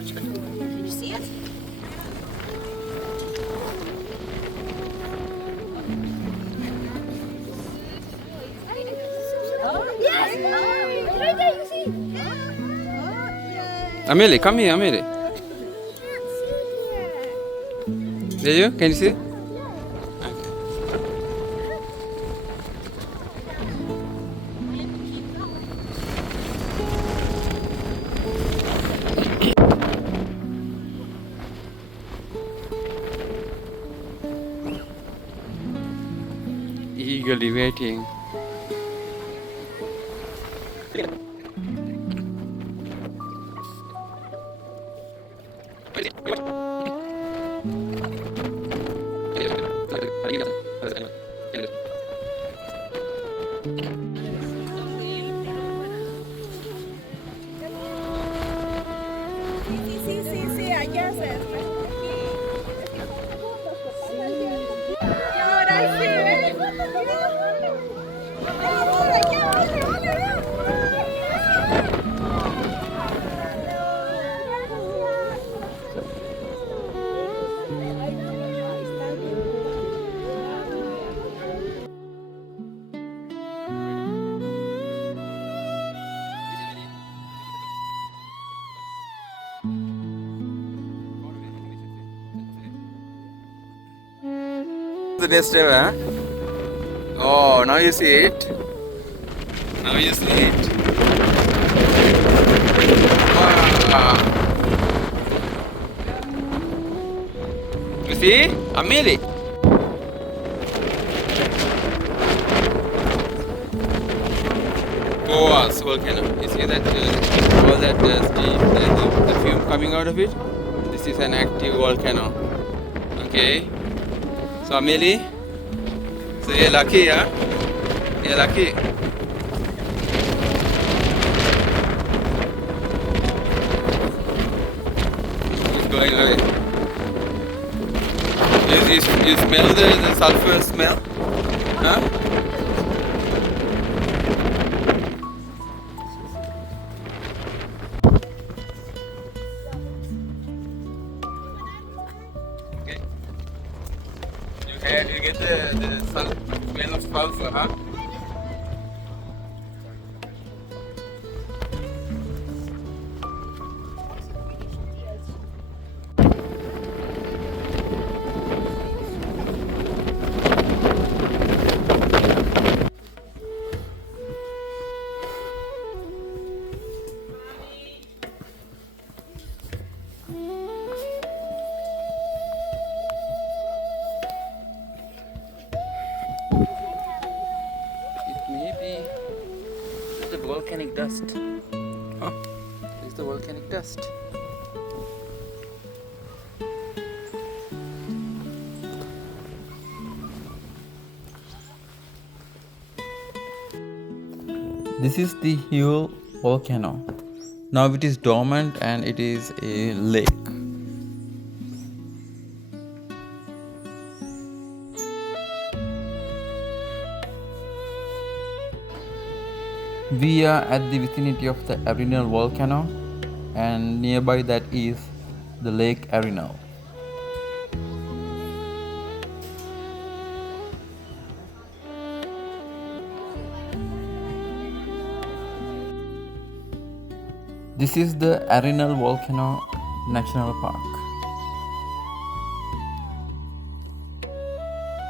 Can you see it? Oh, yes! Oh, right there, you see? Amelie, come here, Amelie. There you? Can you see? Eagerly waiting. Sí, allá se y ahora sí, ¿eh? The best ever, huh? Oh, now you see it. Now you see it. Wow. You see? Amelie. Poas volcano. You see that? All that steam, the fume coming out of it. This is an active volcano. Okay. So Amelie, so you're lucky, huh? You're lucky. It's going away. You smell the sulfur smell? Huh? Okay. You get the smell of sulfur, huh? Maybe the volcanic dust. Huh? It's the volcanic dust. This is the Hule volcano. Now it is dormant and it is a lake. We are at the vicinity of the Arenal volcano, and nearby that is the lake Arenal. This is the Arenal Volcano National Park.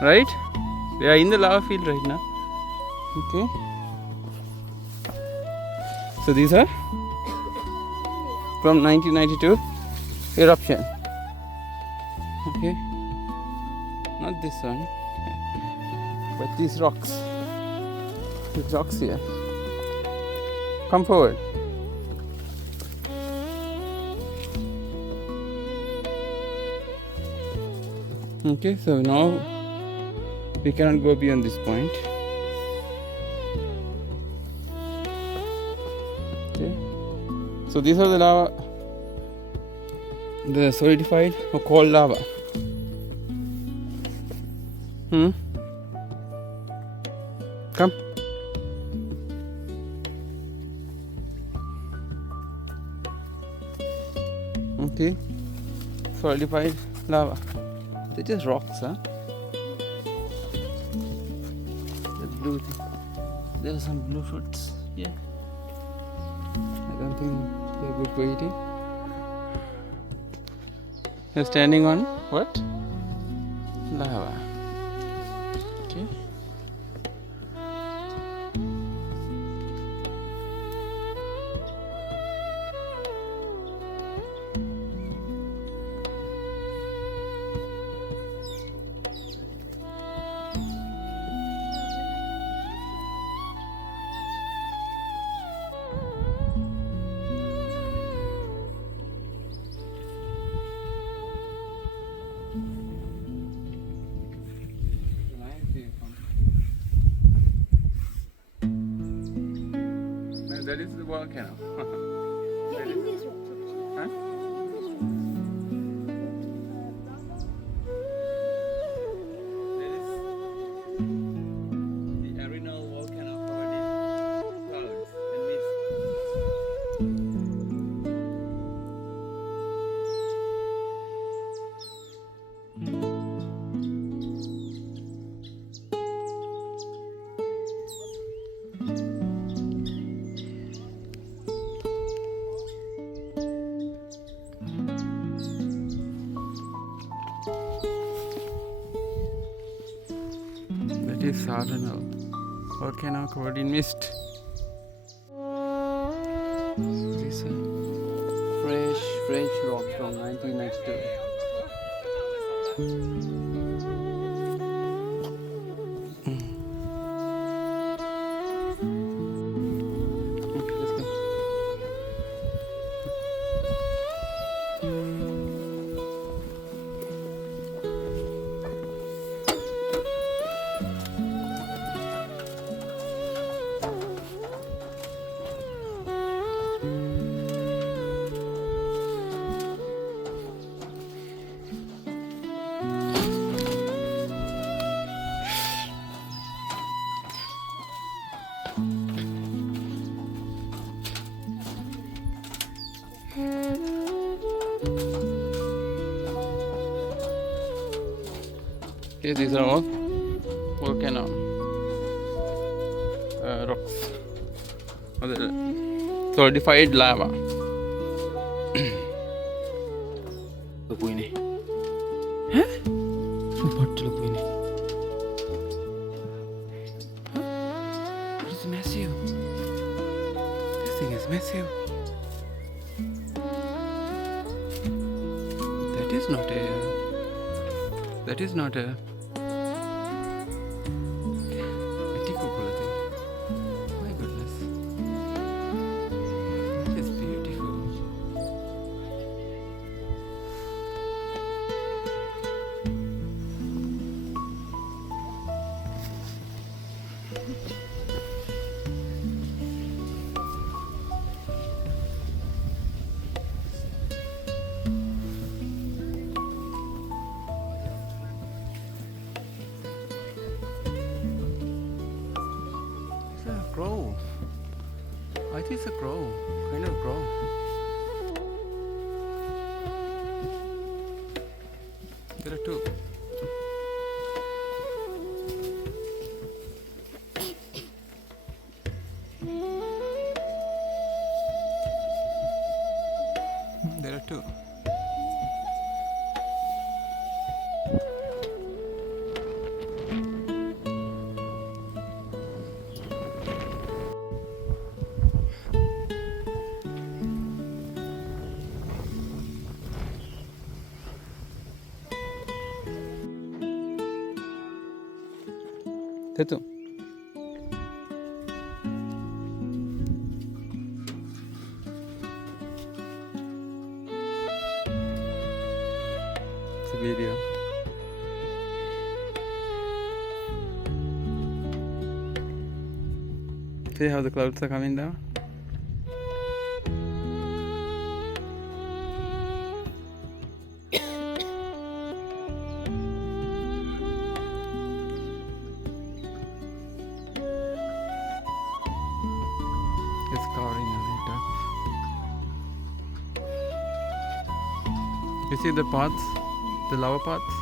Right? We are in the lava field right now. Okay. So these are from 1992 eruption. Okay. Not this one, but these rocks. These rocks here. Come forward. Okay, so now we cannot go beyond this point. Okay, so these are the lava, the solidified or cold lava. Come. Okay. Solidified lava. They're just rocks, huh? The blue thing. There are some blue fruits. Yeah. I don't think they're good for eating. You're standing on what? Lava. Okay. No, that is the volcano. That is- huh? That is the Arenal volcano covered in clouds and mist. That is Arenal volcano covered in mist. These are fresh French rock from 1992. Okay, let's go. Okay, these are all volcano rocks. Or the solidified lava. Look, Winnie. Huh? What? Look, Winnie. Huh? It's massive. This thing is massive. That is not a. That is not a. Beautiful thing. My goodness. It is beautiful. It's a crow. I think it's a crow. Kind of crow. There are two. There are two. Itu. It's a video. See how the clouds are coming down? It's covering it up. You see the paths, the lava paths?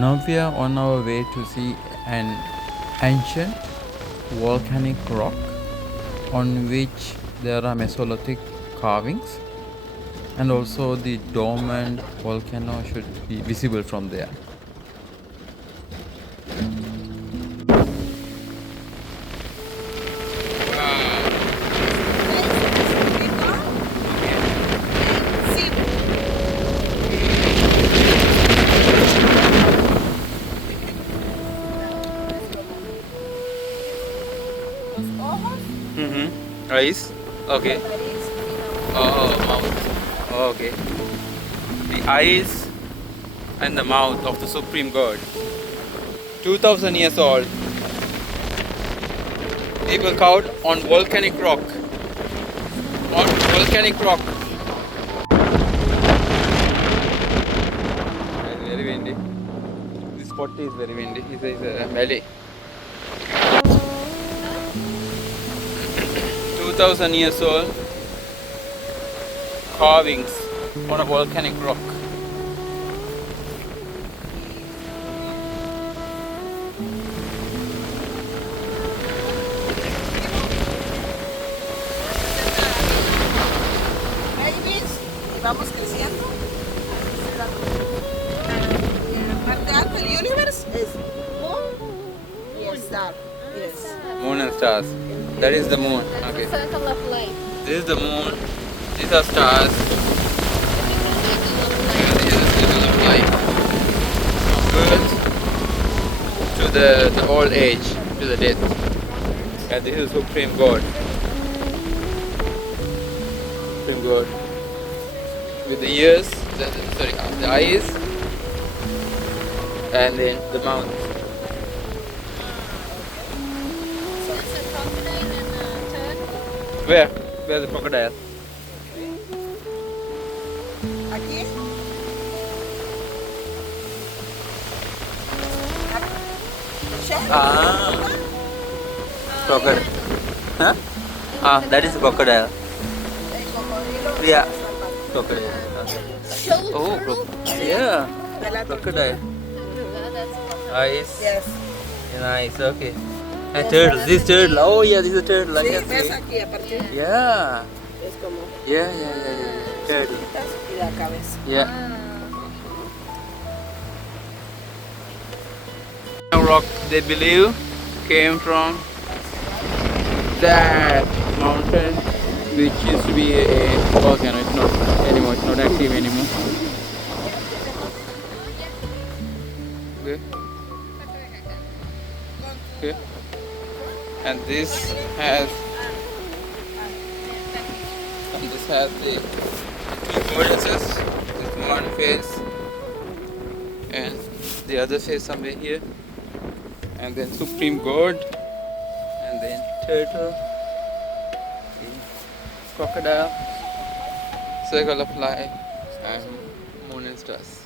Now we are on our way to see an ancient volcanic rock on which there are Mesolithic carvings, and also the dormant volcano should be visible from there. Eyes? Okay. Oh, mouth. Oh, okay. The eyes and the mouth of the Supreme God. 2000 years old. People called on volcanic rock. On volcanic rock. It's very windy. This spot is very windy. This is a valley. 2000 years old carvings on a volcanic rock. Babies, y vamos creciendo. La parte alta del universe es moon y star. Yes. Moon and stars. That is the moon. Okay. Circle of life. This is the moon. These are stars. And this is the circle of life. From birth to the old age, to the death. And this is Supreme God. Supreme God. With the ears, the eyes, and then the mouth. That's a crocodile and a turtle. Where? Where's the crocodile? Aquí. Ah. Crocodile. Huh? Ah, that is crocodile. Yeah. Crocodile. Show Oh, turtle. yeah. Crocodile. That's Eyes. Yes. Nice. Okay. And turtle. This turtle. Oh yeah, this is a turtle. I Sí, can ves see. aquí a partir. Yeah. Es como Yeah. Turtle. chiquitas y la cabeza. Yeah. Rock they believe came from that mountain, which used to be a volcano. It's not anymore. It's not active anymore. Okay. Okay. And this has the two goddesses. This one face and the other face somewhere here. And then Supreme God, and then turtle, crocodile, circle of life, and moon and stars.